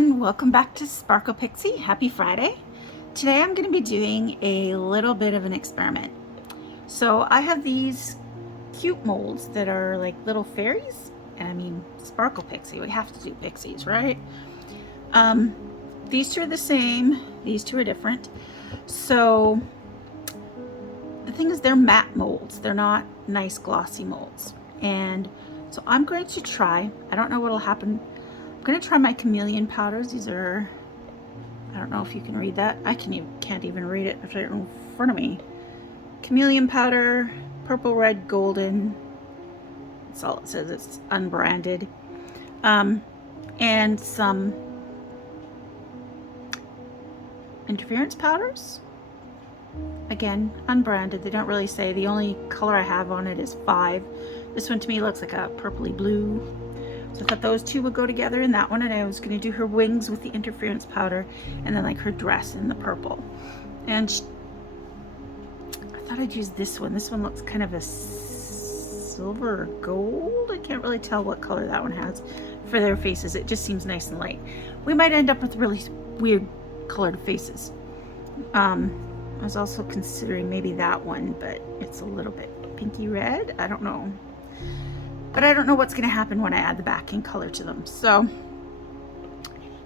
everyone, welcome back to Sparkle Pixie. Happy Friday. Today I'm going to be doing a little bit of an experiment. So I have these cute molds that are like little fairies. I mean, Sparkle Pixie, we have to do pixies, right? These two are the same, these two are different. So the thing is, they're matte molds, they're not nice glossy molds. And so I'm going to try, I don't know what'll happen. I'm going to try my Chameleon powders. These are, I don't know if you can read that. I can't even read it right in front of me. Chameleon powder, purple, red, golden. That's all it says. It's unbranded. And some interference powders. Again, unbranded. They don't really say. The only color I have on it is 5. This one to me looks like a purpley blue. So I thought those two would go together in that one, and I was going to do her wings with the interference powder and then like her dress in the purple. And I thought I'd use this one. This one looks kind of a silver or gold. I can't really tell what color that one has for their faces. It just seems nice and light. We might end up with really weird colored faces. I was also considering maybe that one, but it's a little bit pinky red. I don't know. But I don't know what's going to happen when I add the backing color to them. So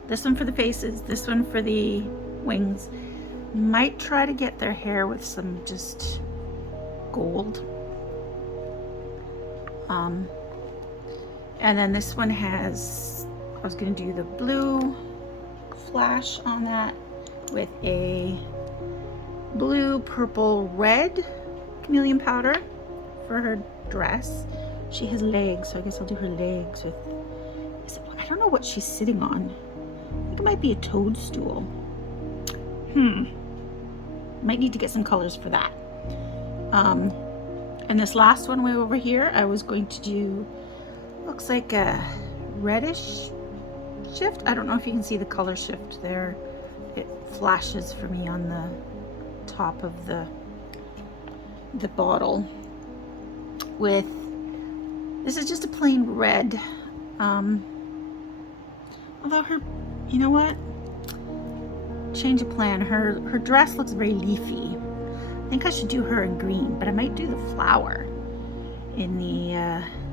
this one for the faces, this one for the wings. Might try to get their hair with some just gold. And then this one has, I was going to do the blue flash on that with a blue, purple, red Chameleon powder for her dress. She has legs, so I guess I'll do her legs with, I don't know what she's sitting on. I think it might be a toadstool. Might need to get some colors for that. And this last one way over here, I was going to do, looks like a reddish shift. I don't know if you can see the color shift there. It flashes for me on the top of the bottle with, this is just a plain red. Although her, you know what? Change of plan. Her dress looks very leafy. I think I should do her in green, but I might do the flower in the,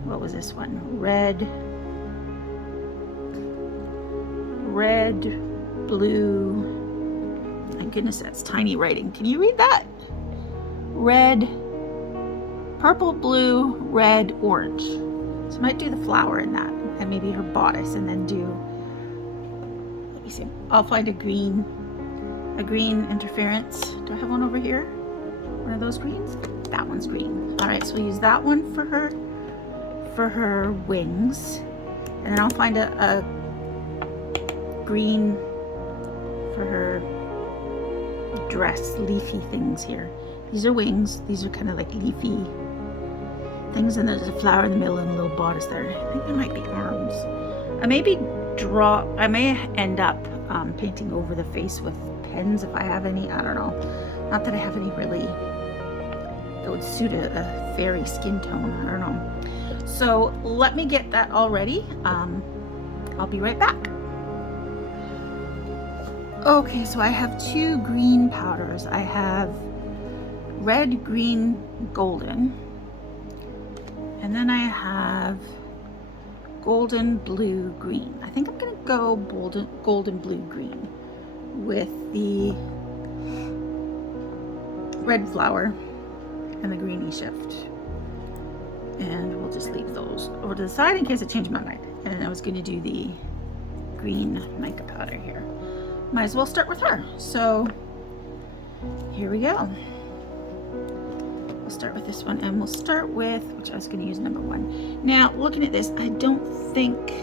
what was this one? Red, blue. My goodness, that's tiny writing. Can you read that? Red, purple, blue, red, orange. So I might do the flower in that, and maybe her bodice, and then do, let me see, I'll find a green interference. Do I have one over here? One of those greens? That one's green. All right, so we'll use that one for her wings, and then I'll find a green for her dress, leafy things here. These are wings. These are kind of like leafy things, and there's a flower in the middle and a little bodice there. I think there might be arms. I may end up painting over the face with pens if I have any. I don't know. Not that I have any really that would suit a fairy skin tone. I don't know. So let me get that all ready. I'll be right back. Okay, so I have 2 green powders. I have red, green, golden. And then I have golden, blue, green. I think I'm going to go golden, blue, green with the red flower and the greeny shift. And we'll just leave those over to the side in case I change my mind. And I was going to do the green mica powder here. Might as well start with her. So here we go. We'll start with this one, and we'll start with, which I was going to use number 1. Now, looking at this, I don't think,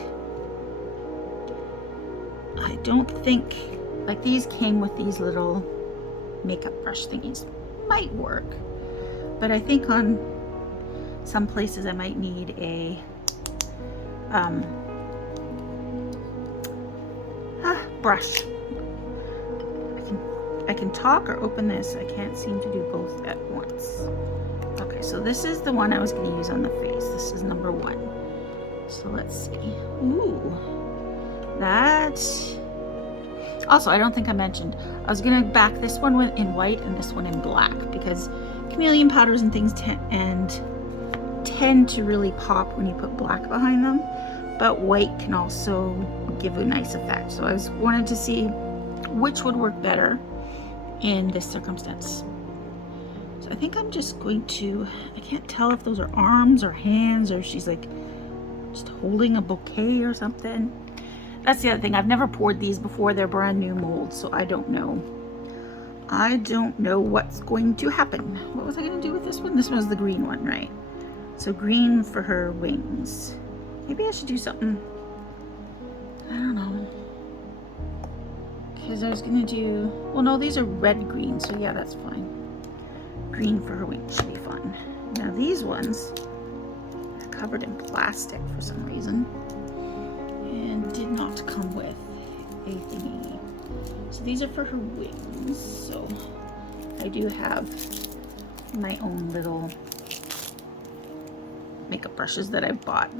like these came with these little makeup brush thingies. Might work, but I think on some places I might need a brush. I can talk or open this. I can't seem to do both at once. Okay, so this is the one I was going to use on the face. This is number 1. So let's see. Ooh, that Also, I don't think I mentioned, I was gonna back this one in white and this one in black, because chameleon powders and things tend to really pop when you put black behind them, but white can also give a nice effect. So I wanted to see which would work better in this circumstance. So I think I'm just going to, I can't tell if those are arms or hands, or she's like just holding a bouquet or something. That's the other thing. I've never poured these before. They're brand new molds, so I don't know. I don't know what's going to happen. What was I going to do with this one? This one was the green one, right? So green for her wings. Maybe I should do something. I don't know. Because I was going to do... Well, no, these are red-green, so yeah, that's fine. Green for her wings should be fun. Now these ones are covered in plastic for some reason. And did not come with a thingy. So these are for her wings. So I do have my own little makeup brushes that I bought.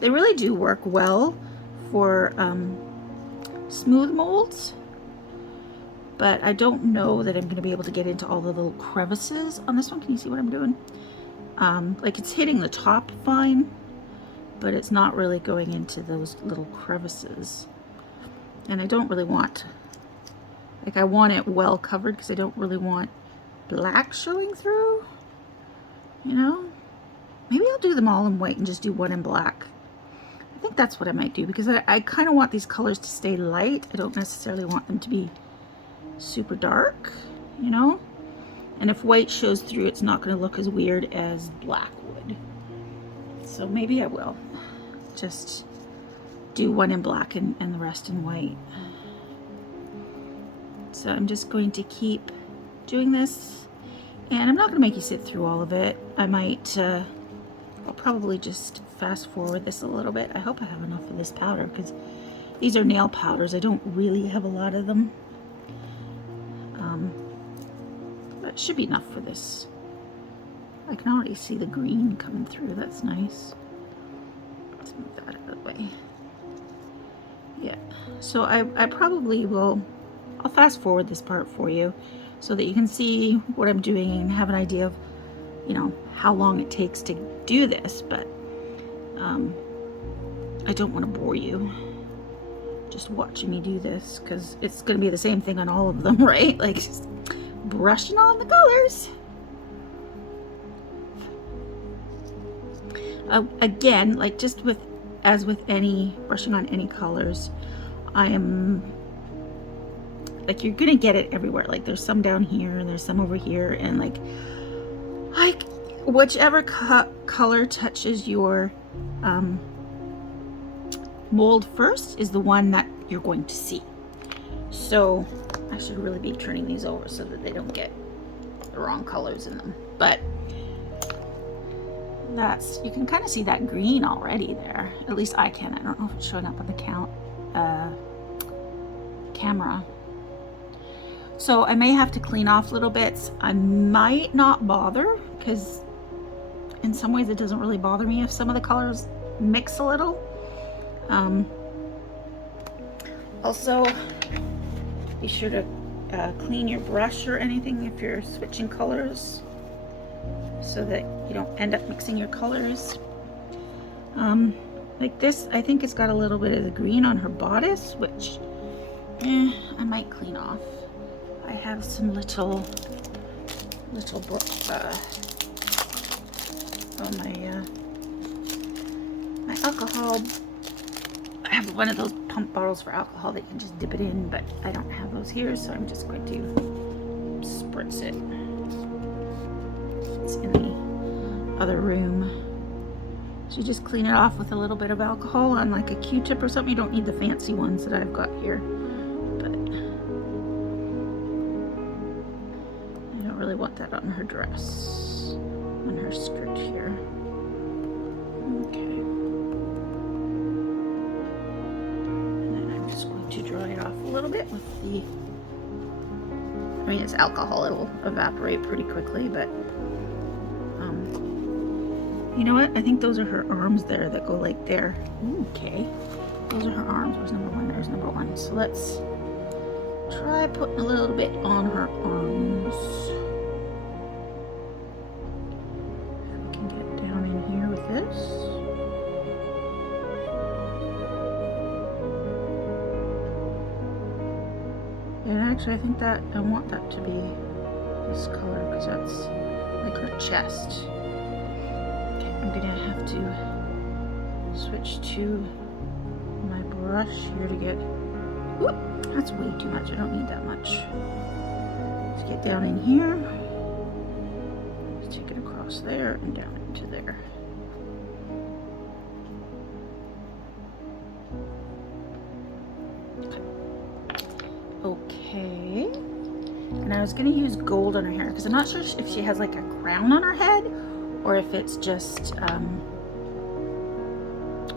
They really do work well for smooth molds, but I don't know that I'm going to be able to get into all the little crevices on this one. Can you see what I'm doing? Like it's hitting the top fine, but it's not really going into those little crevices. And I don't really want, like I want it well covered because I don't really want black showing through, you know? Maybe I'll do them all in white and just do one in black. I think that's what I might do, because I kind of want these colors to stay light. I don't necessarily want them to be super dark, you know? And if white shows through, it's not going to look as weird as black would. So maybe I will just do one in black and the rest in white. So I'm just going to keep doing this, and I'm not going to make you sit through all of it. I might, I'll probably just fast forward this a little bit. I hope I have enough of this powder, because these are nail powders. I don't really have a lot of them. That should be enough for this. I can already see the green coming through. That's nice. Let's move that out of the way. Yeah, so I probably will, I'll fast forward this part for you so that you can see what I'm doing and have an idea of, you know, how long it takes to do this, but I don't want to bore you just watching me do this, because it's going to be the same thing on all of them, right? Like just brushing on the colors. Again, like just as with any brushing on any colors, I am like, you're gonna get it everywhere. Like there's some down here and there's some over here, and like whichever color touches your mold first is the one that you're going to see. So I should really be turning these over so that they don't get the wrong colors in them. But that's, you can kind of see that green already there. At least I can. I don't know if it's showing up on the camera. So I may have to clean off little bits. I might not bother, because in some ways it doesn't really bother me if some of the colors mix a little. Also, be sure to clean your brush or anything if you're switching colors, so that you don't end up mixing your colors. Like this, I think it's got a little bit of the green on her bodice, which I might clean off. I have some little my alcohol. I have one of those pump bottles for alcohol that you can just dip it in, but I don't have those here, so I'm just going to spritz it. It's in the other room. So you just clean it off with a little bit of alcohol on like a Q-tip or something. You don't need the fancy ones that I've got here, but I don't really want that on her dress, on her skirt here. Okay. And then I'm just going to dry it off a little bit with the, I mean, it's alcohol, it'll evaporate pretty quickly, but you know what? I think those are her arms there that go like there. Ooh, okay. Those are her arms. Where's number one? There's number one. So let's try putting a little bit on her arms. If we can get down in here with this. And actually I think that I want that to be this color because that's like her chest. Okay, I'm gonna have to switch to my brush here to get, whoop, that's way too much. I don't need that much. Let's get down in here. Let's take it across there and down into there. Okay. And I was gonna use gold on her hair because I'm not sure if she has like a crown on her head or if it's just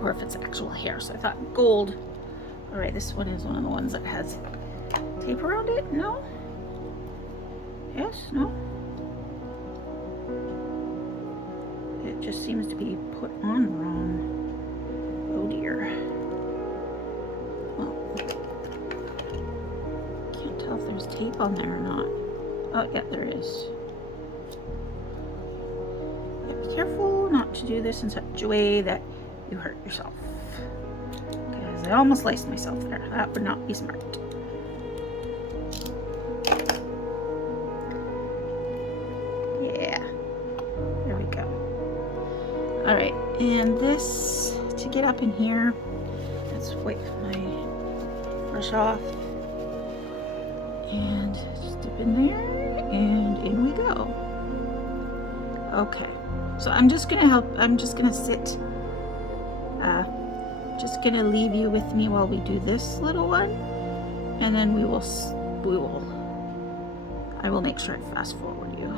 or if it's actual hair. So I thought gold. All right, this one is one of the ones that has tape around it. No? Yes? No? It just seems to be put on wrong. Oh dear. Well, can't tell if there's tape on there or not. Oh yeah, there is. Yeah, be careful not to do this in such a way that you hurt yourself. Because I almost laced myself there. That would not be smart. Yeah. There we go. Alright, and this, to get up in here, let's wipe my brush off. And just dip in there, and in we go. Okay, so I'm just gonna sit, just gonna leave you with me while we do this little one, and then I will make sure I fast forward you.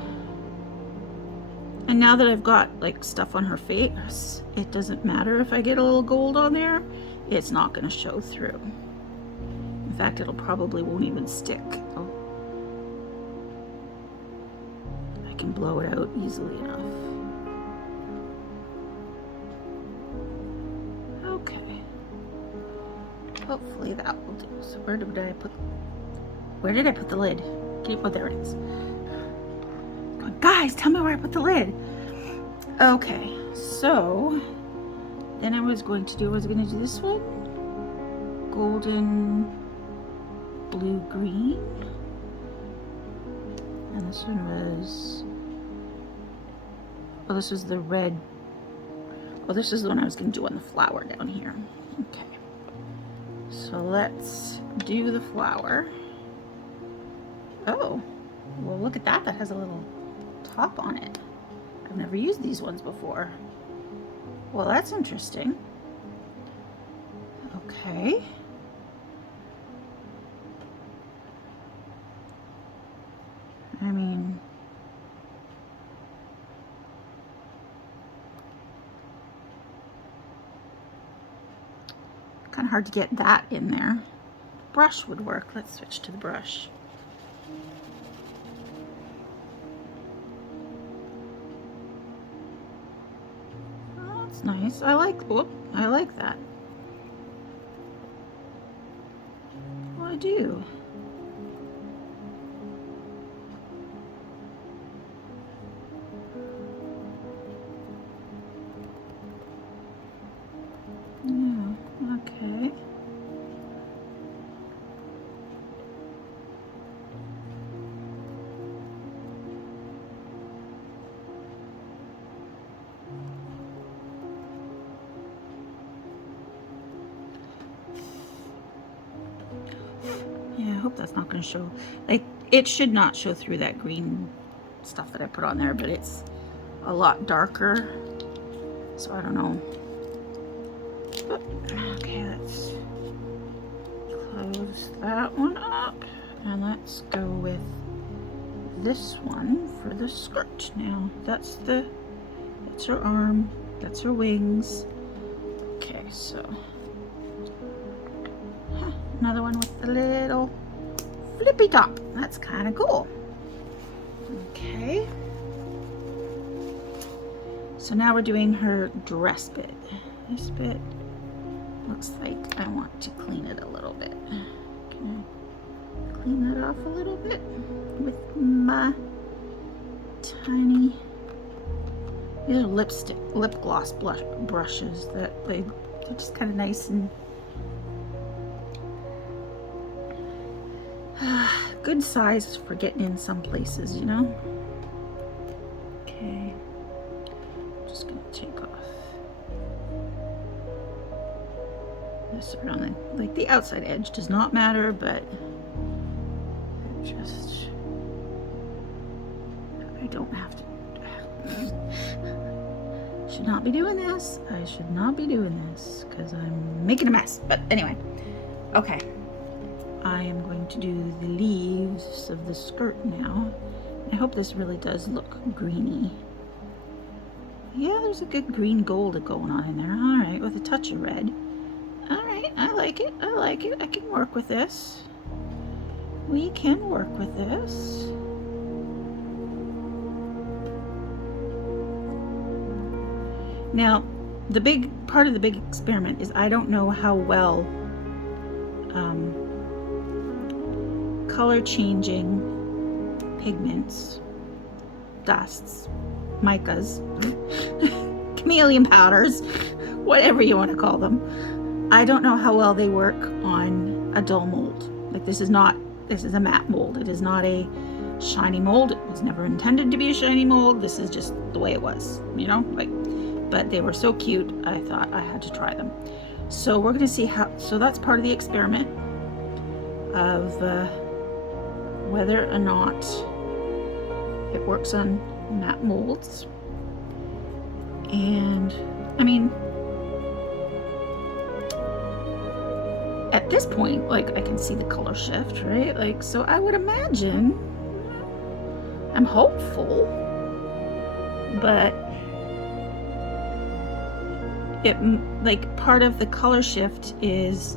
And now that I've got like stuff on her face, it doesn't matter if I get a little gold on there, it's not gonna show through. In fact, it'll probably won't even stick. I can blow it out easily enough. Okay. Hopefully that will do. So where did I put the lid? Can you, oh, there it is. Guys, tell me where I put the lid. Okay, so then I was going to do this one. Golden blue green. And this one was, oh, this was the red. Oh, this is the one I was going to do on the flower down here. Okay. So let's do the flower. Oh, well, look at that. That has a little top on it. I've never used these ones before. Well, that's interesting. Okay. I mean, kind of hard to get that in there. Brush would work. Let's switch to the brush. Oh, that's nice. I like that. Well, I do. Yeah, okay. Yeah, I hope that's not going to show. Like, it should not show through that green stuff that I put on there, but it's a lot darker, so I don't know. Okay, let's close that one up, and let's go with this one for the skirt. Now that's her arm, that's her wings. Okay, so another one with the little flippy top. That's kind of cool. Okay, so now we're doing her dress bit. This bit looks like I want to clean it a little bit. Okay. Clean that off a little bit with my tiny, these are lip gloss brushes that they're just kind of nice and good size for getting in some places, you know. Okay, I'm just gonna take off this around the, like the outside edge does not matter, but just, I don't have to. Should not be doing this. I should not be doing this because I'm making a mess. But anyway, okay. I am going to do the leaves of the skirt now. I hope this really does look greeny. Yeah, there's a good green gold going on in there. All right, with a touch of red. All right, I like it. I like it. I can work with this. We can work with this. Now, the big part of the big experiment is I don't know how well color changing pigments, dusts, micas, chameleon powders, whatever you want to call them. I don't know how well they work on a dull mold. Like this is a matte mold. It is not a shiny mold. It was never intended to be a shiny mold. This is just the way it was, you know, like. But they were so cute, I thought I had to try them. So we're gonna see how, so that's part of the experiment of whether or not it works on matte molds. And I mean, at this point, like I can see the color shift, right? Like, so I would imagine, I'm hopeful, but it, like, part of the color shift is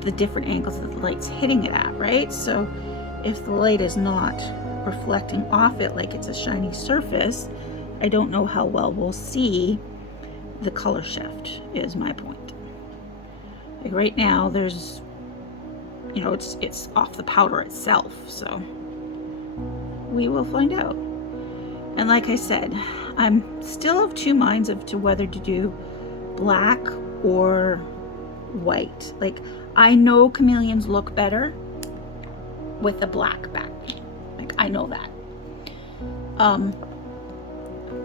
the different angles that the light's hitting it at, right? So if the light is not reflecting off it like it's a shiny surface, I don't know how well we'll see the color shift, is my point. Like right now there's, you know, it's off the powder itself, so we will find out. And like I said, I'm still of two minds as to whether to do black or white. Like I know chameleons look better with the black back. Like I know that.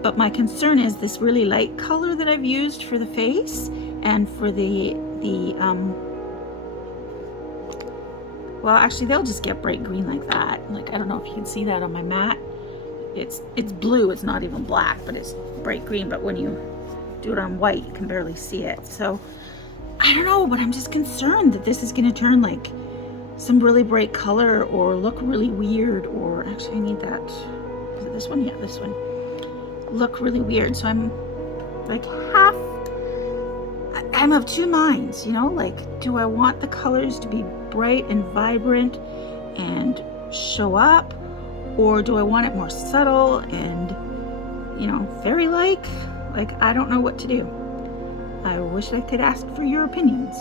But my concern is this really light color that I've used for the face and for the well, actually they'll just get bright green like that. Like I don't know if you can see that on my mat. It's blue, it's not even black, but it's bright green. But when you do it on white, you can barely see it. So I don't know, but I'm just concerned that this is going to turn like some really bright color or look really weird, or actually I need that. Is it this one? Yeah, this one. Look really weird. So I'm like I'm of two minds, you know, like do I want the colors to be bright and vibrant and show up, or do I want it more subtle and, you know, fairy-like? Like, I don't know what to do. I wish I could ask for your opinions.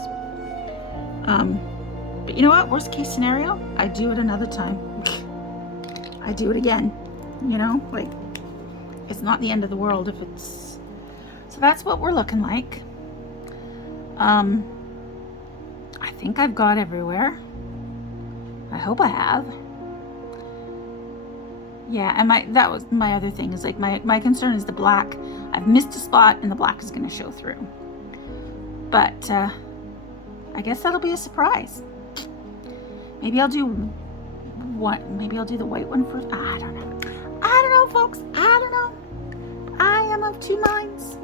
But you know what? Worst case scenario, I do it another time. I do it again. You know, like, it's not the end of the world if it's... So that's what we're looking like. I think I've got everywhere. I hope I have. Yeah, and that was my other thing, is like my concern is the black. I've missed a spot and the black is going to show through. But I guess that'll be a surprise. Maybe I'll do maybe I'll do the white one first. I don't know. I don't know, folks. I don't know. I am of two minds.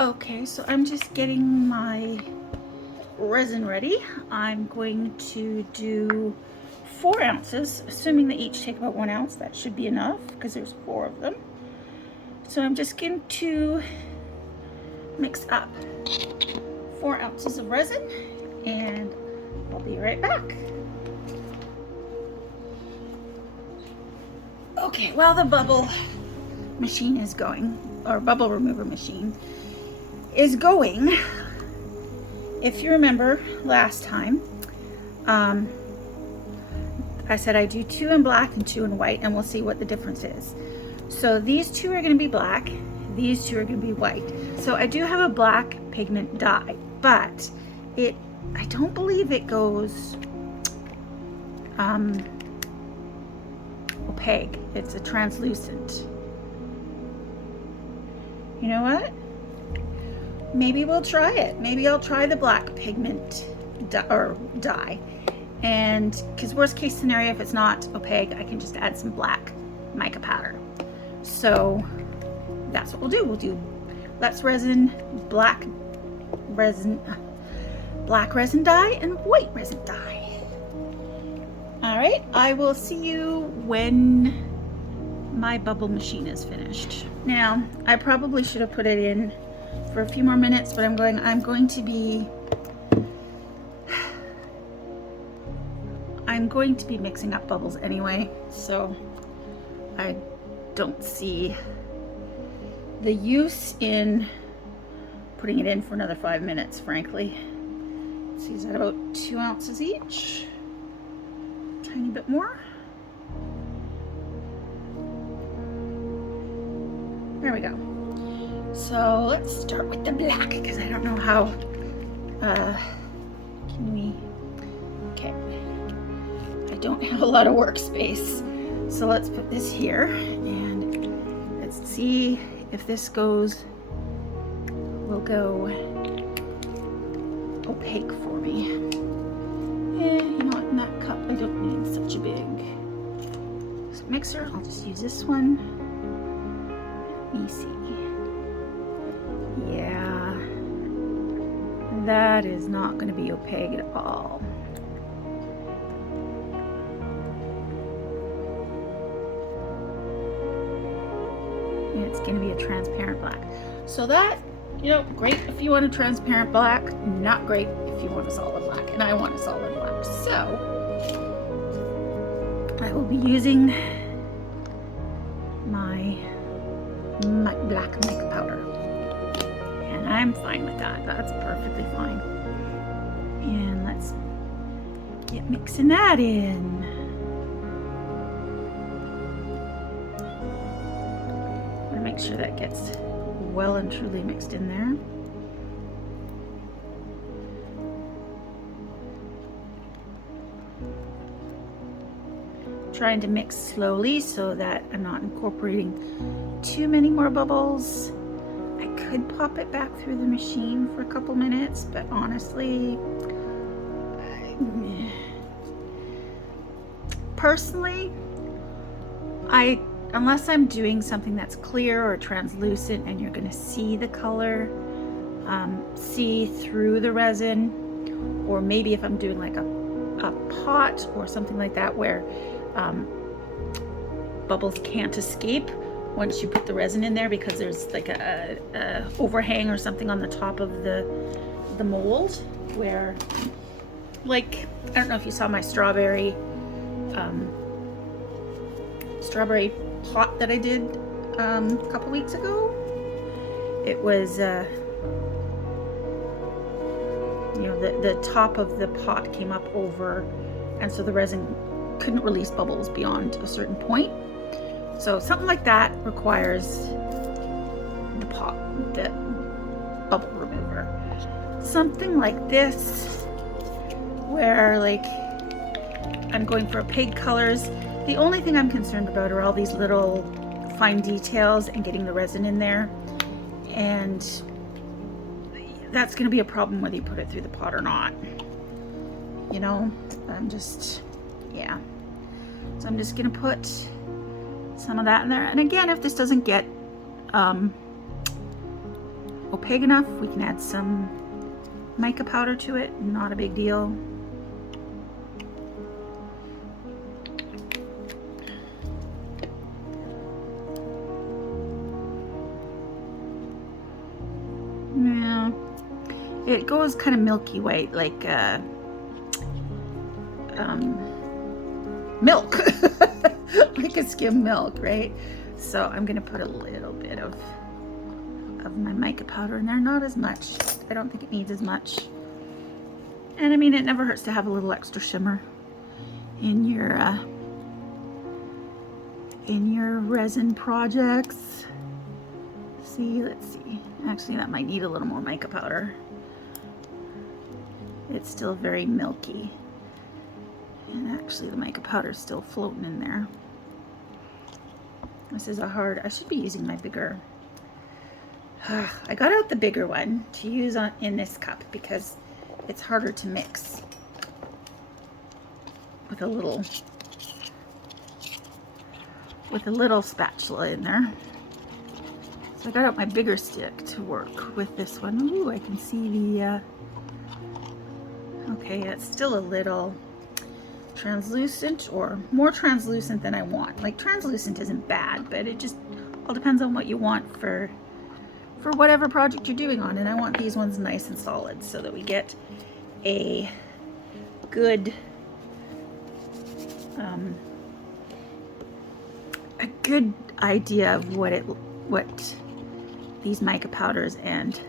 Okay, so I'm just getting my resin ready. I'm going to do 4 ounces, assuming they each take about 1 ounce. That should be enough because there's 4 of them. So I'm just going to mix up 4 ounces of resin, and I'll be right back. Okay, while the bubble machine is going, or bubble remover machine is going, if you remember last time, I said I do 2 in black and 2 in white, and we'll see what the difference is. So these 2 are going to be black, these 2 are going to be white. So I do have a black pigment dye, but I don't believe it goes opaque. It's a translucent. You know what? Maybe we'll try it. Maybe I'll try the black pigment dye. And because worst case scenario, if it's not opaque, I can just add some black mica powder. So that's what we'll do. We'll do Let's Resin, black resin dye, and white resin dye. All right, I will see you when my bubble machine is finished. Now, I probably should have put it in for a few more minutes, but I'm going to be mixing up bubbles anyway, so I don't see the use in putting it in for another 5 minutes, frankly. Let's see, is that about 2 ounces each? Tiny bit more. There we go. So let's start with the black, because I don't know how, okay. I don't have a lot of workspace. So let's put this here, and let's see if this will go opaque for me. Yeah, you know what, in that cup, I don't need such a big mixer. I'll just use this one. Let me see. Yeah, that is not going to be opaque at all. And it's going to be a transparent black. So that, you know, great if you want a transparent black, not great if you want a solid black, and I want a solid black. So I will be using my black mica powder. And I'm fine with that. That's perfectly fine. And let's get mixing that in. I want to make sure that gets well and truly mixed in there. Trying to mix slowly so that I'm not incorporating too many more bubbles. I could pop it back through the machine for a couple minutes, but honestly, personally, unless I'm doing something that's clear or translucent and you're going to see the color, see through the resin, or maybe if I'm doing like a pot or something like that where bubbles can't escape once you put the resin in there because there's like a overhang or something on the top of the mold, where, like, I don't know if you saw my strawberry pot that I did a couple weeks ago. It was you know, the top of the pot came up over, and so the resin couldn't release bubbles beyond a certain point. So something like that requires the bubble remover. Something like this, where like I'm going for opaque colors, the only thing I'm concerned about are all these little fine details and getting the resin in there, and that's going to be a problem whether you put it through the pot or not. You know, yeah. So I'm just going to put some of that in there. And again, if this doesn't get opaque enough, we can add some mica powder to it. Not a big deal. Yeah, it goes kind of milky white, like milk, like a skim milk, right? So I'm gonna put a little bit of my mica powder in there, not as much. I don't think it needs as much. And I mean, it never hurts to have a little extra shimmer in your resin projects. See, let's see. Actually, that might need a little more mica powder. It's still very milky. And actually the mica powder is still floating in there. This is I should be using my bigger. I got out the bigger one to use in this cup because it's harder to mix with a little spatula in there. So I got out my bigger stick to work with this one. Ooh, I can see the, okay, it's still a little translucent, or more translucent than I want. Like, translucent isn't bad, but it just all depends on what you want for whatever project you're doing on. And I want these ones nice and solid so that we get a good idea of what these mica powders and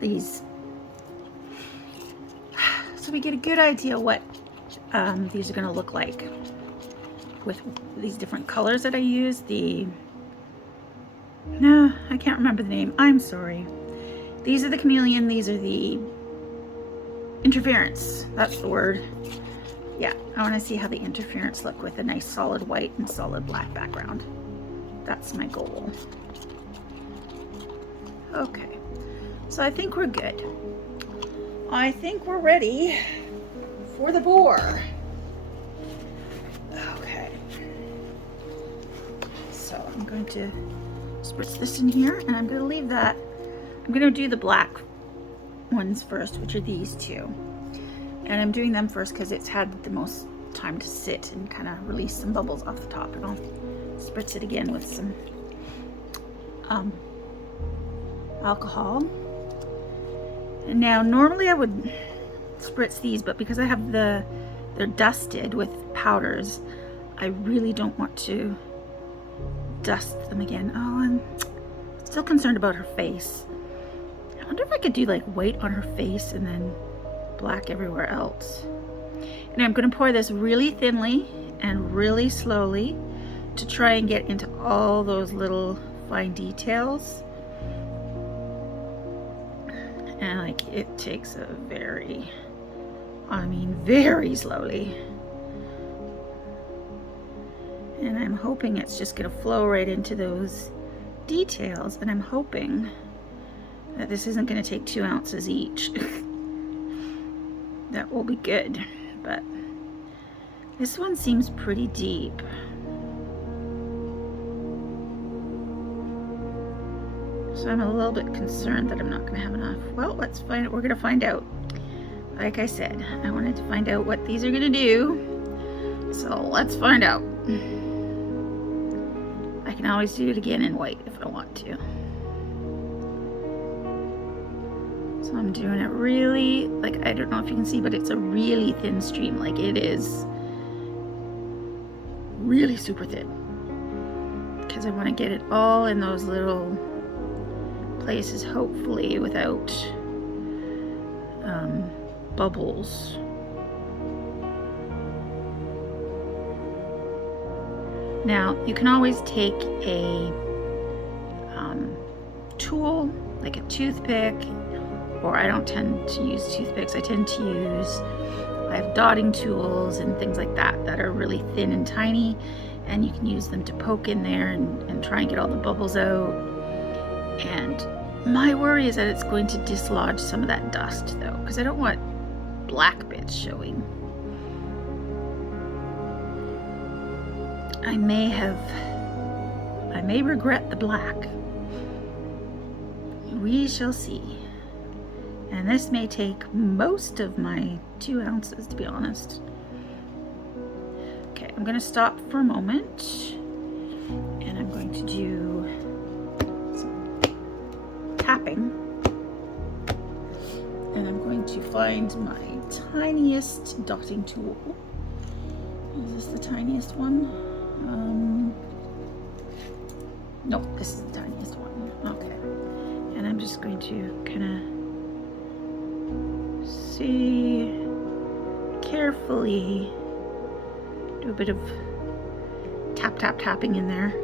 these, so we get a good idea what these are going to look like with these different colors that I use. No, I can't remember the name. I'm sorry. These are the Chameleon. These are the interference. That's the word. Yeah, I want to see how the interference look with a nice solid white and solid black background. That's my goal. Okay, so I think we're good. I think we're ready for the boar. Okay, so I'm going to spritz this in here, and I'm going to leave that. I'm going to do the black ones first, which are these two. And I'm doing them first because it's had the most time to sit and kind of release some bubbles off the top. And I'll spritz it again with some alcohol. And now normally I would spritz these, but because I have they're dusted with powders, I really don't want to dust them again. Oh, I'm still concerned about her face. I wonder if I could do like white on her face and then black everywhere else. And I'm going to pour this really thinly and really slowly to try and get into all those little fine details. And like, it takes a very slowly. And I'm hoping it's just going to flow right into those details. And I'm hoping that this isn't going to take 2 ounces each. That will be good. But this one seems pretty deep. So I'm a little bit concerned that I'm not going to have enough. Well, let's find it. We're going to find out. Like I said, I wanted to find out what these are going to do. So let's find out. I can always do it again in white if I want to. So I'm doing it really, like, I don't know if you can see, but it's a really thin stream. Like, it is really super thin. Because I want to get it all in those little places, hopefully without bubbles. Now, you can always take a tool, like a toothpick, or I don't tend to use toothpicks. I have dotting tools and things like that that are really thin and tiny, and you can use them to poke in there and try and get all the bubbles out. And my worry is that it's going to dislodge some of that dust though, because I don't want black bits showing. I may regret the black. We shall see. And this may take most of my 2 ounces, to be honest. Okay, I'm going to stop for a moment, and I'm going to do some tapping. And I'm going to find my tiniest dotting tool. Is this the tiniest one? No, this is the tiniest one. Okay. And I'm just going to kind of see, carefully do a bit of tapping in there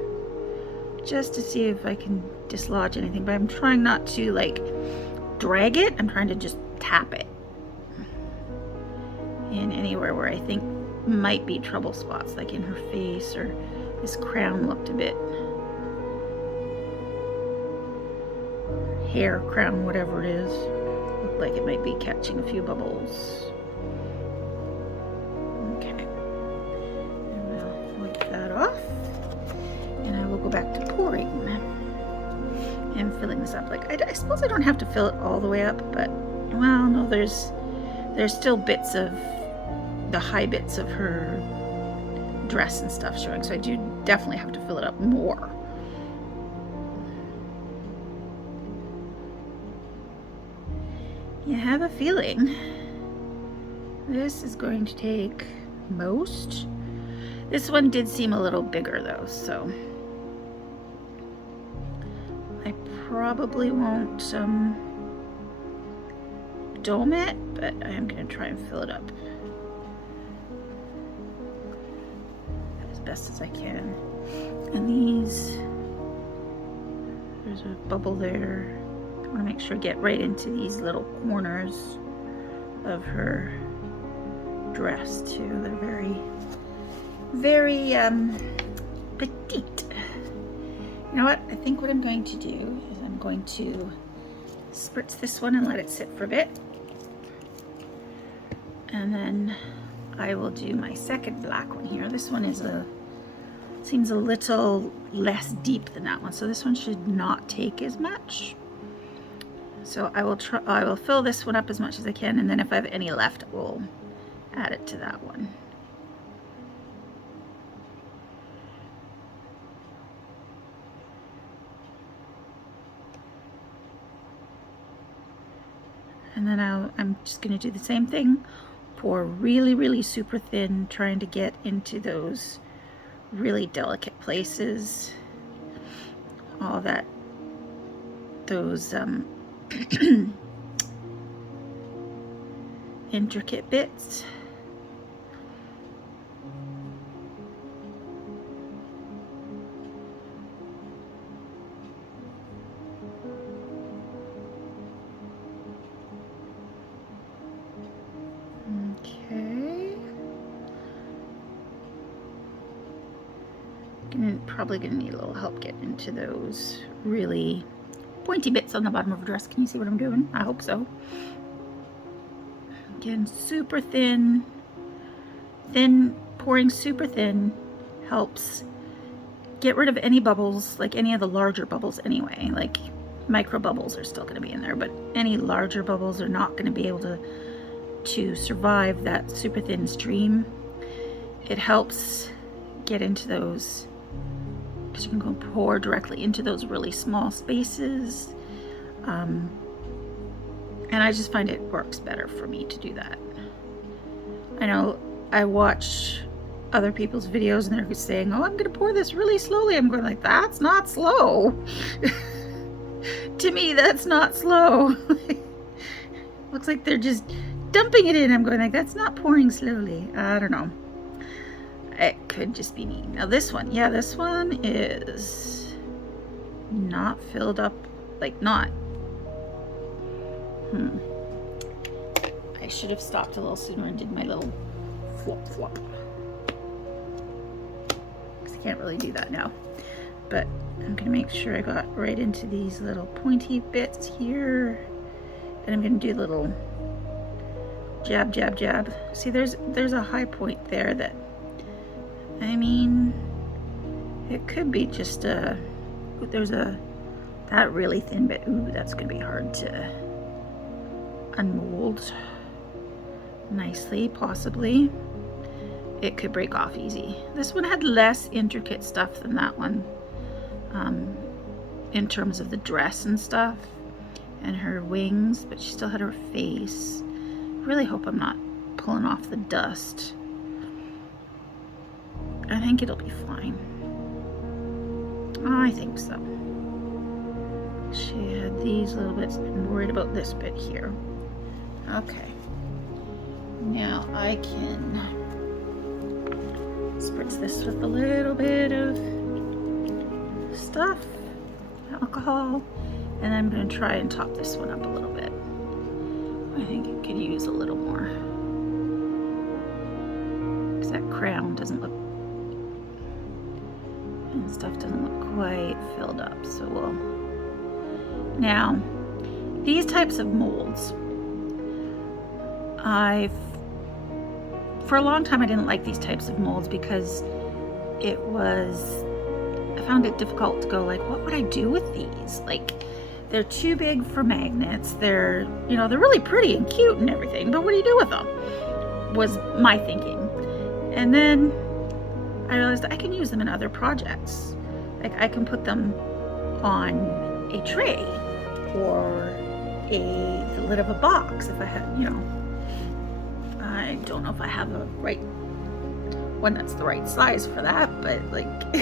just to see if I can dislodge anything. But I'm trying not to like drag it. I'm trying to just tap it in anywhere where I think might be trouble spots, like in her face, or this crown looked a bit, hair, crown, whatever it is, looked like it might be catching a few bubbles. Okay, and we'll wipe that off, and I will go back to pouring and filling this up. Like I suppose I don't have to fill it all the way up, but well, no, there's still bits of the high bits of her dress and stuff showing, so I do definitely have to fill it up more. You have a feeling this is going to take most. This one did seem a little bigger though, so I probably won't dome it, but I am going to try and fill it up as best as I can. And these, there's a bubble there. I want to make sure I get right into these little corners of her dress too. They're very, very petite. You know what? I think what I'm going to do is I'm going to spritz this one and let it sit for a bit. And then I will do my second black one here. This one seems a little less deep than that one, so this one should not take as much. So I will fill this one up as much as I can, and then if I have any left, I will add it to that one. And then I'm just going to do the same thing. Pour really, really super thin, trying to get into those really delicate places. All that, those intricate bits. Probably gonna need a little help getting into those really pointy bits on the bottom of the dress. Can you see what I'm doing? I hope so. Again, super thin. Pouring super thin helps get rid of any bubbles, like any of the larger bubbles anyway. Like micro bubbles are still gonna be in there, but any larger bubbles are not gonna be able to survive that super thin stream. It helps get into those, because you can go pour directly into those really small spaces, and I just find it works better for me to do that. I know I watch other people's videos and they're saying, oh, I'm gonna pour this really slowly. I'm going like, that's not slow. To me, that's not slow. Looks like they're just dumping it in. I'm going like, that's not pouring slowly. I don't know. It could just be me. Now this one, yeah, this one is not filled up, like not. I should have stopped a little sooner and did my little flop flop. Because I can't really do that now. But I'm gonna make sure I got right into these little pointy bits here. And I'm gonna do a little jab, jab, jab. See, there's a high point there that, I mean, it could be just a, there's a, that really thin bit. Ooh, that's gonna be hard to unmold nicely, possibly. It could break off easy. This one had less intricate stuff than that one, in terms of the dress and stuff and her wings, but she still had her face. I really hope I'm not pulling off the dust. I think it'll be fine. I think so. She had these little bits. I'm worried about this bit here. Okay. Now I can spritz this with a little bit of stuff, alcohol, and I'm going to try and top this one up a little bit. I think it could use a little more, because that crown doesn't look, and stuff doesn't look quite filled up. So we'll, now these types of molds, for a long time I didn't like these types of molds because I found it difficult to go like, what would I do with these? Like, they're too big for magnets. They're, you know, they're really pretty and cute and everything, but what do you do with them? Was my thinking. And then I realized I can use them in other projects. Like, I can put them on a tray or the lid of a box if I had, you know. I don't know if I have a right one that's the right size for that, but like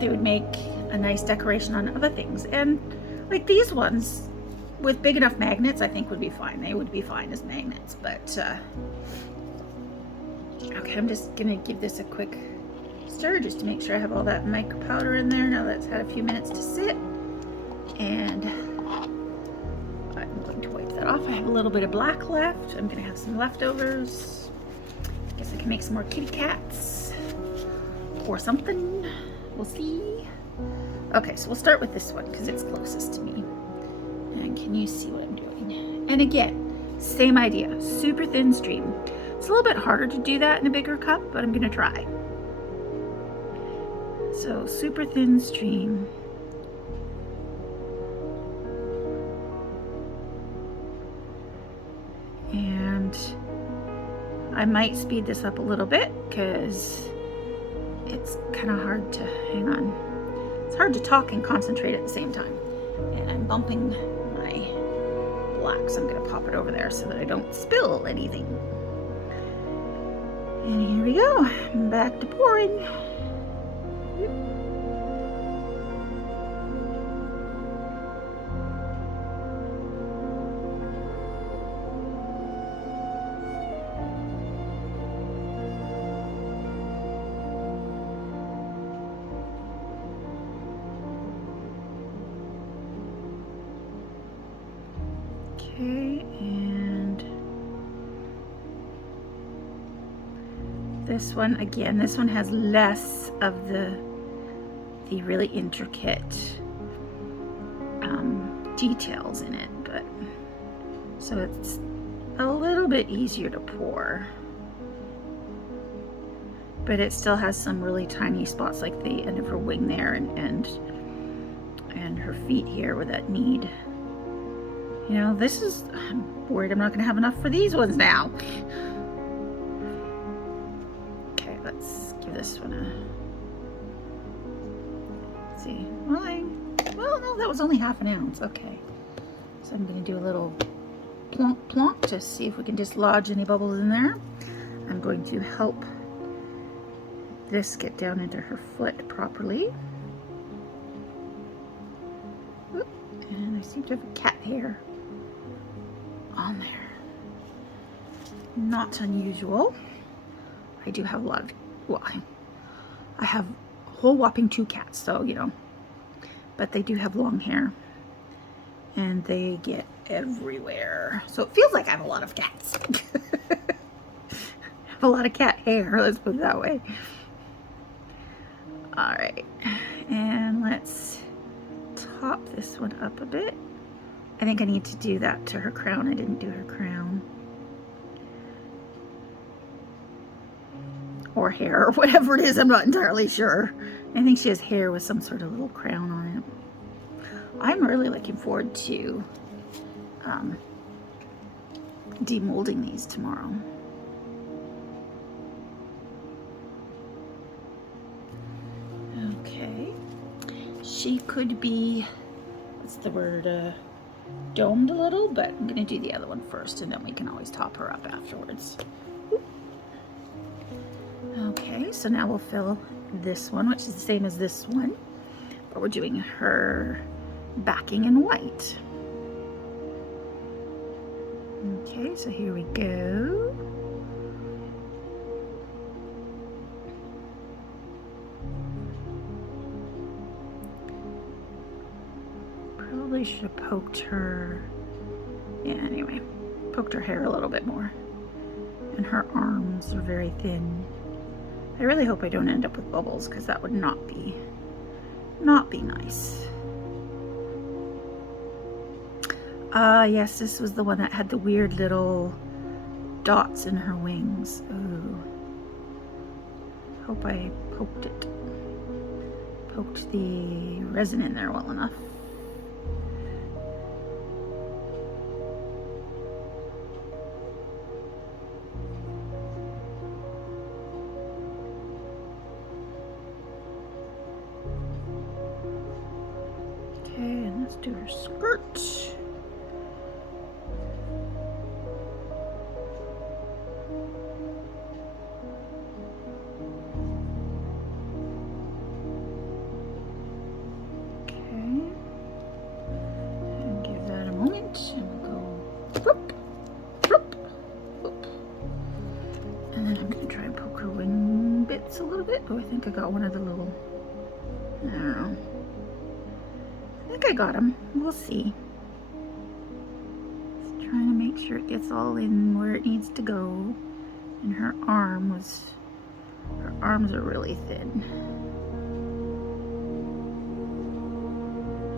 they would make a nice decoration on other things. And like these ones with big enough magnets, I think would be fine. They would be fine as magnets, but okay, I'm just gonna give this a quick stir just to make sure I have all that mica powder in there. Now that's had a few minutes to sit, and I'm going to wipe that off. I have a little bit of black left. I'm gonna have some leftovers. I guess I can make some more kitty cats or something. We'll see. Okay, so we'll start with this one because it's closest to me. And can you see what I'm doing? And again, same idea, super thin stream. It's a little bit harder to do that in a bigger cup, but I'm gonna try. So super thin stream. And I might speed this up a little bit because it's kind of hard to, hang on. It's hard to talk and concentrate at the same time. And I'm bumping my black, so I'm gonna pop it over there so that I don't spill anything. And here we go, I'm back to pouring. Okay, and this one, again, this one has less of the really intricate details in it, but so it's a little bit easier to pour, but it still has some really tiny spots like the end of her wing there and her feet here where that need. You know, this is, I'm worried I'm not going to have enough for these ones now. Okay, let's give this one a, let's see. Well, no, that was only half an ounce. Okay. So I'm going to do a little plonk plonk to see if we can dislodge any bubbles in there. I'm going to help this get down into her foot properly. Oop, and I seem to have a cat hair on there. Not unusual. I do have a lot of, well, I have a whole whopping 2 cats, so, you know, but they do have long hair and they get everywhere. So it feels like I have a lot of cats. A lot of cat hair, let's put it that way. All right, and let's top this one up a bit. I think I need to do that to her crown. I didn't do her crown. Or hair, or whatever it is, I'm not entirely sure. I think she has hair with some sort of little crown on it. I'm really looking forward to demolding these tomorrow. Okay, she could be, what's the word, domed a little, but I'm gonna do the other one first and then we can always top her up afterwards. Okay, so now we'll fill this one, which is the same as this one, but we're doing her backing in white. Okay, so here we go. Probably should have poked her, yeah, anyway, poked her hair a little bit more. And her arms are very thin. I really hope I don't end up with bubbles because that would not be nice. Yes, this was the one that had the weird little dots in her wings. Ooh. Hope I poked it. Poked the resin in there well enough. Okay, and let's do her skirt. A little bit. Oh, I think I got one of the little, I don't know. I think I got them. We'll see. Just trying to make sure it gets all in where it needs to go. And her arms are really thin.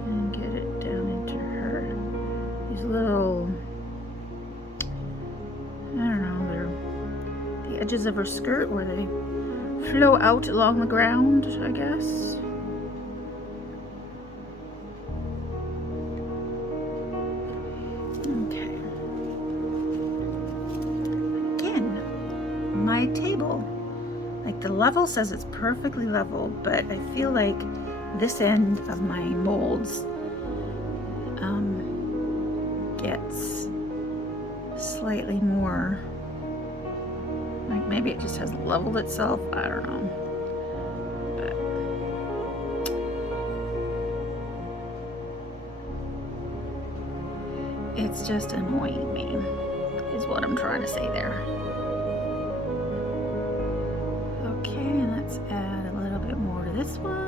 And get it down into her. These little, I don't know, they're the edges of her skirt where they flow out along the ground, I guess. Okay. Again, my table, like the level says it's perfectly level, but I feel like this end of my molds gets slightly more. Like maybe it just has leveled itself. I don't know. But it's just annoying me, is what I'm trying to say there. Okay, and let's add a little bit more to this one.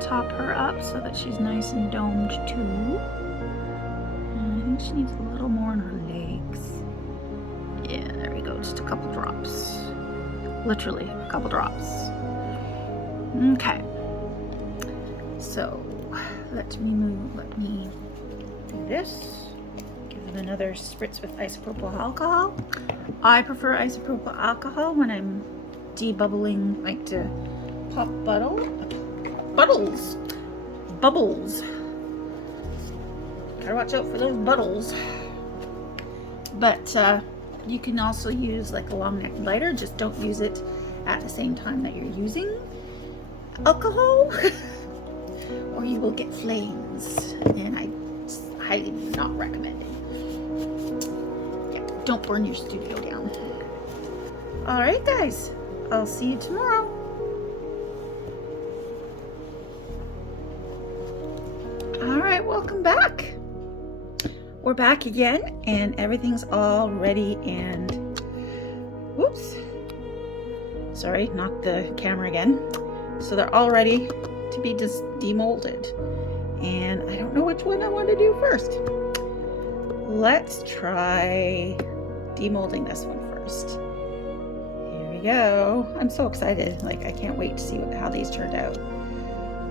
Top her up so that she's nice and domed too. And I think she needs a little more in her legs. Yeah, there we go, just a couple drops. Literally a couple drops. Okay. So let me do this. Give it another spritz with isopropyl alcohol. I prefer isopropyl alcohol when I'm debubbling, like to pop bubbles. Gotta watch out for those bubbles. But you can also use like a long neck lighter, just don't use it at the same time that you're using alcohol or you will get flames, and I highly not recommend it. Yeah, don't burn your studio down. All right guys, I'll see you tomorrow. All right, welcome back. We're back again and everything's all ready and Whoops. Sorry, knocked the camera again. So they're all ready to be just demolded. And I don't know which one I want to do first. Let's try demolding this one first. Here we go. I'm so excited. Like, I can't wait to see how these turned out.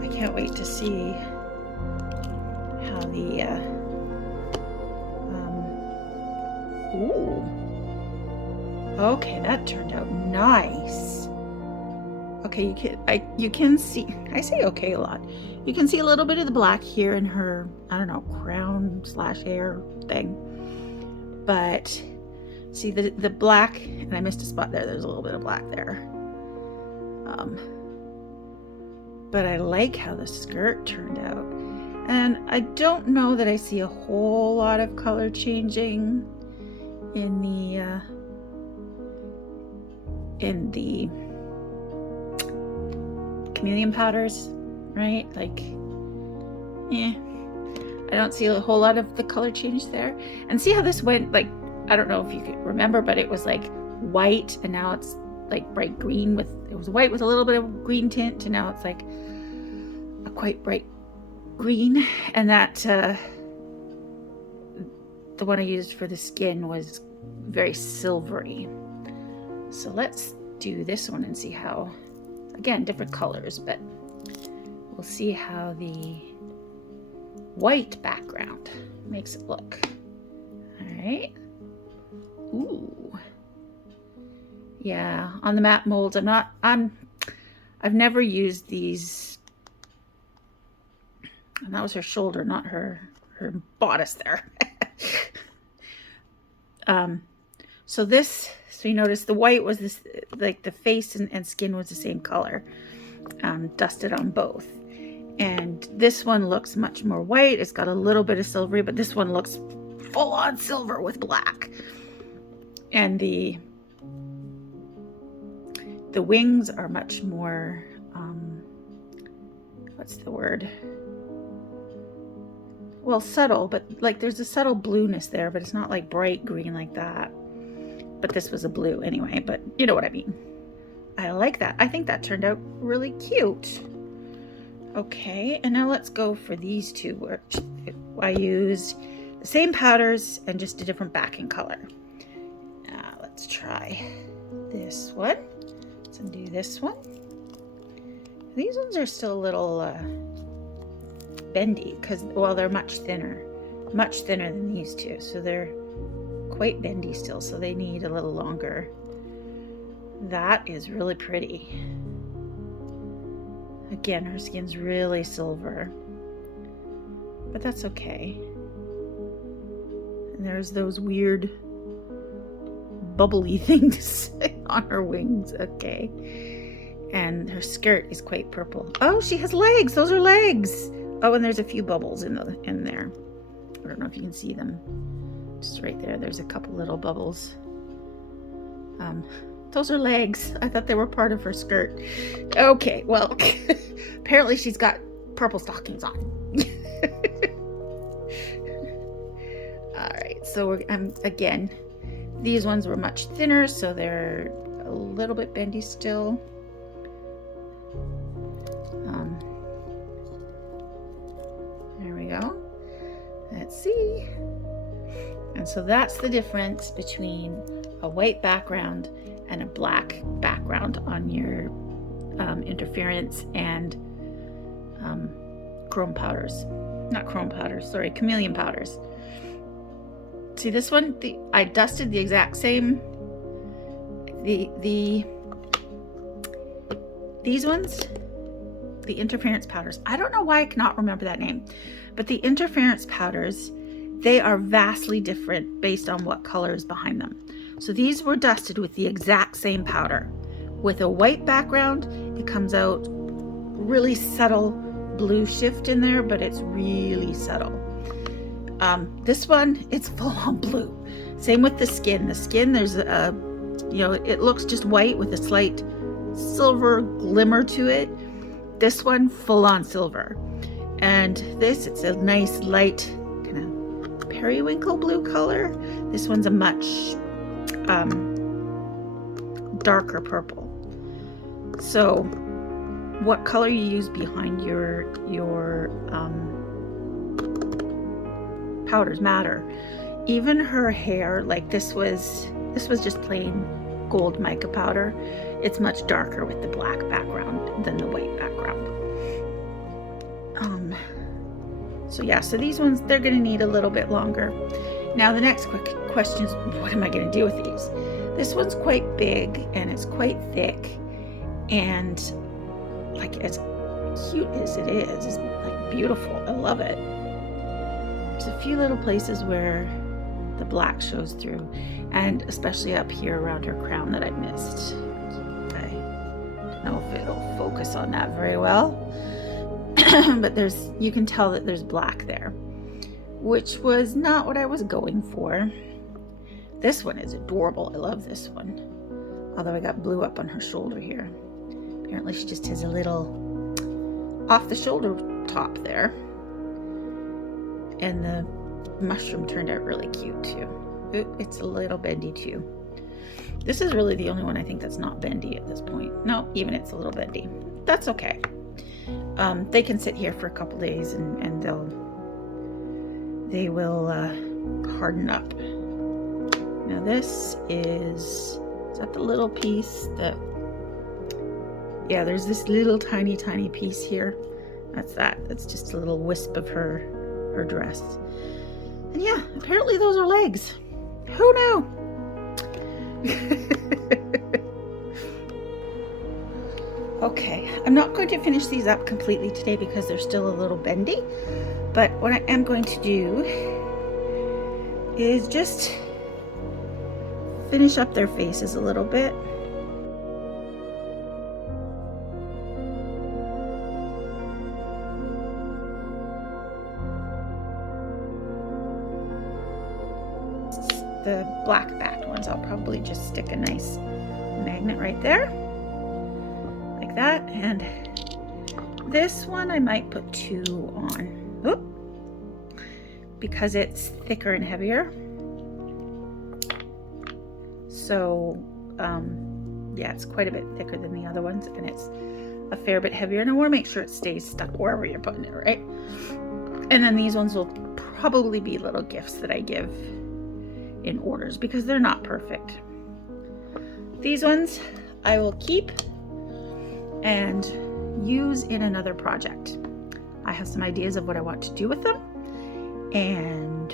I can't wait to see how the ooh. Okay, that turned out nice. Okay, you can see, I say okay a lot. You can see a little bit of the black here in her, I don't know, crown / hair thing. But see the black, and I missed a spot there. There's a little bit of black there. But I like how the skirt turned out. And I don't know that I see a whole lot of color changing in the Chameleon powders, right? Like, I don't see a whole lot of the color change there. And see how this went, like, I don't know if you could remember, but it was like white, and now it's like bright green with, it was white with a little bit of green tint, and now it's like a quite bright green. And that the one I used for the skin was very silvery. So let's do this one and see how, again, different colors, but we'll see how the white background makes it look. All right. Ooh. Yeah, on the matte molds, I've never used these. And that was her shoulder, not her bodice there. So you notice the white was this, like the face and skin was the same color, dusted on both. And this one looks much more white. It's got a little bit of silvery, but this one looks full on silver with black. And the wings are much more, what's the word? Well, subtle, but like there's a subtle blueness there, but it's not like bright green like that. But this was a blue anyway, but you know what I mean. I like that. I think that turned out really cute. Okay, and now let's go for these two, which I used the same powders and just a different backing color. Let's try this one. Let's undo this one. These ones are still a little bendy because, well, they're much thinner than these two. So they're quite bendy still, so they need a little longer. That is really pretty. Again, her skin's really silver, but that's okay. And there's those weird bubbly things on her wings. Okay. And her skirt is quite purple. Oh, she has legs. Those are legs. Oh, and there's a few bubbles in there. I don't know if you can see them. Just right there. There's a couple little bubbles. Those are legs. I thought they were part of her skirt. Okay, well, apparently she's got purple stockings on. All right, so again, these ones were much thinner, so they're a little bit bendy still. There we go. Let's see. And so that's the difference between a white background and a black background on your interference and chrome powders. Not chrome powders, sorry, Chameleon powders. See this one? I dusted the exact same. These ones, the interference powders. I don't know why I cannot remember that name, but the interference powders, they are vastly different based on what color is behind them. So these were dusted with the exact same powder. With a white background, it comes out really subtle blue shift in there, but it's really subtle. This one, it's full on blue. Same with the skin. The skin, there's a, it looks just white with a slight silver glimmer to it. This one, full on silver. And this, it's a nice light kind of periwinkle blue color. This one's a much darker purple. So what color you use behind your powders matter. Even her hair, like this was just plain gold mica powder. It's much darker with the black background than the white background. So yeah, so these ones, they're gonna need a little bit longer. Now the next question is, what am I gonna do with these? This one's quite big and it's quite thick, and like as cute as it is, it's like beautiful. I love it. There's a few little places where the black shows through, and especially up here around her crown that I missed. I don't know if it'll focus on that very well. But you can tell that there's black there, which was not what I was going for. This one is adorable. I love this one. Although I got blue up on her shoulder here. Apparently she just has a little off the shoulder top there. And the mushroom turned out really cute too. It's a little bendy too. This is really the only one I think that's not bendy at this point. No, even it's a little bendy. That's okay. They can sit here for a couple days and they will harden up. Now this is that the little piece that, yeah, there's this little tiny piece here. That's just a little wisp of her dress. And yeah, apparently those are legs. Who knew? Okay, I'm not going to finish these up completely today because they're still a little bendy, but what I am going to do is just finish up their faces a little bit. The black backed ones, I'll probably just stick a nice magnet right there, like that. And this one I might put 2 on. Oop, because it's thicker and heavier. So yeah, it's quite a bit thicker than the other ones, and it's a fair bit heavier, and I want to make sure it stays stuck wherever you're putting it, right? And then these ones will probably be little gifts that I give in orders because they're not perfect. These ones I will keep and use in another project. I have some ideas of what I want to do with them, and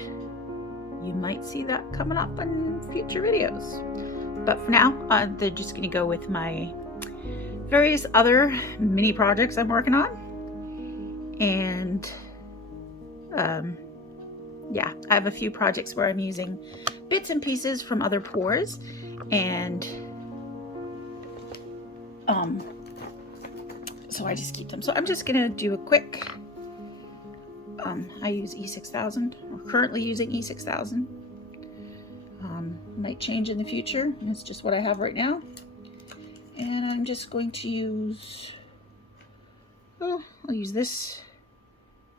you might see that coming up in future videos. But for now, they're just going to go with my various other mini projects I'm working on. And yeah, I have a few projects where I'm using bits and pieces from other pours, and so I just keep them. So I'm just gonna do a quick, I use E6000, we're currently using E6000. Might change in the future, it's just what I have right now. And I'm just going to use, I'll use this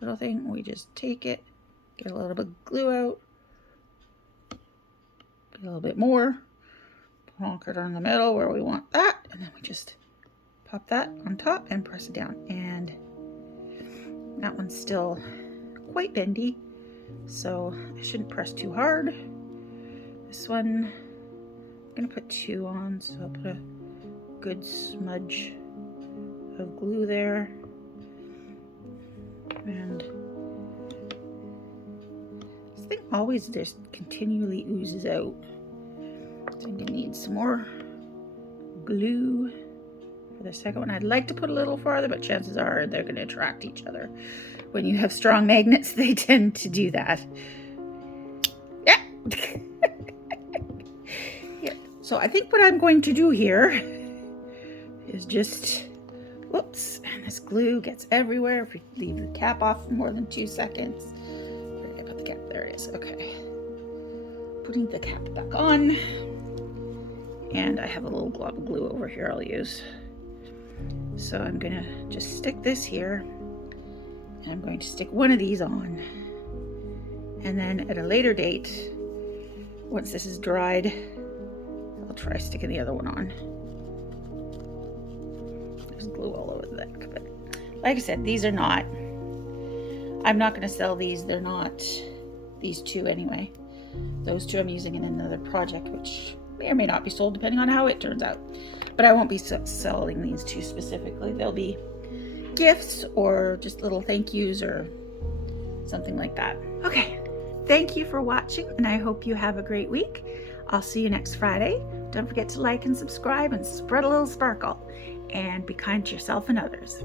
little thing. We just take it, get a little bit of glue out, get a little bit more, plonk it on the middle where we want that, and then we just pop that on top and press it down. And that one's still quite bendy, so I shouldn't press too hard. This one, I'm gonna put 2 on, so I'll put a good smudge of glue there. And this thing always just continually oozes out. So I'm gonna need some more glue for the second one. I'd like to put a little farther, but chances are they're gonna attract each other. When you have strong magnets, they tend to do that. Yeah. Yeah. So I think what I'm going to do here is just, whoops, and this glue gets everywhere if you leave the cap off for more than 2 seconds. Where did I put the cap? There it is. Okay. Putting the cap back on. And I have a little glob of glue over here I'll use. So I'm gonna just stick this here, and I'm going to stick one of these on. And then at a later date, once this is dried, I'll try sticking the other one on. there's glue all over the back. But like I said, these are not, I'm not going to sell these. They're not these two anyway. Those two I'm using in another project, which may or may not be sold depending on how it turns out. But I won't be selling these two specifically. They'll be gifts or just little thank yous or something like that. Okay, thank you for watching, and I hope you have a great week. I'll see you next Friday. Don't forget to like and subscribe and spread a little sparkle, and be kind to yourself and others.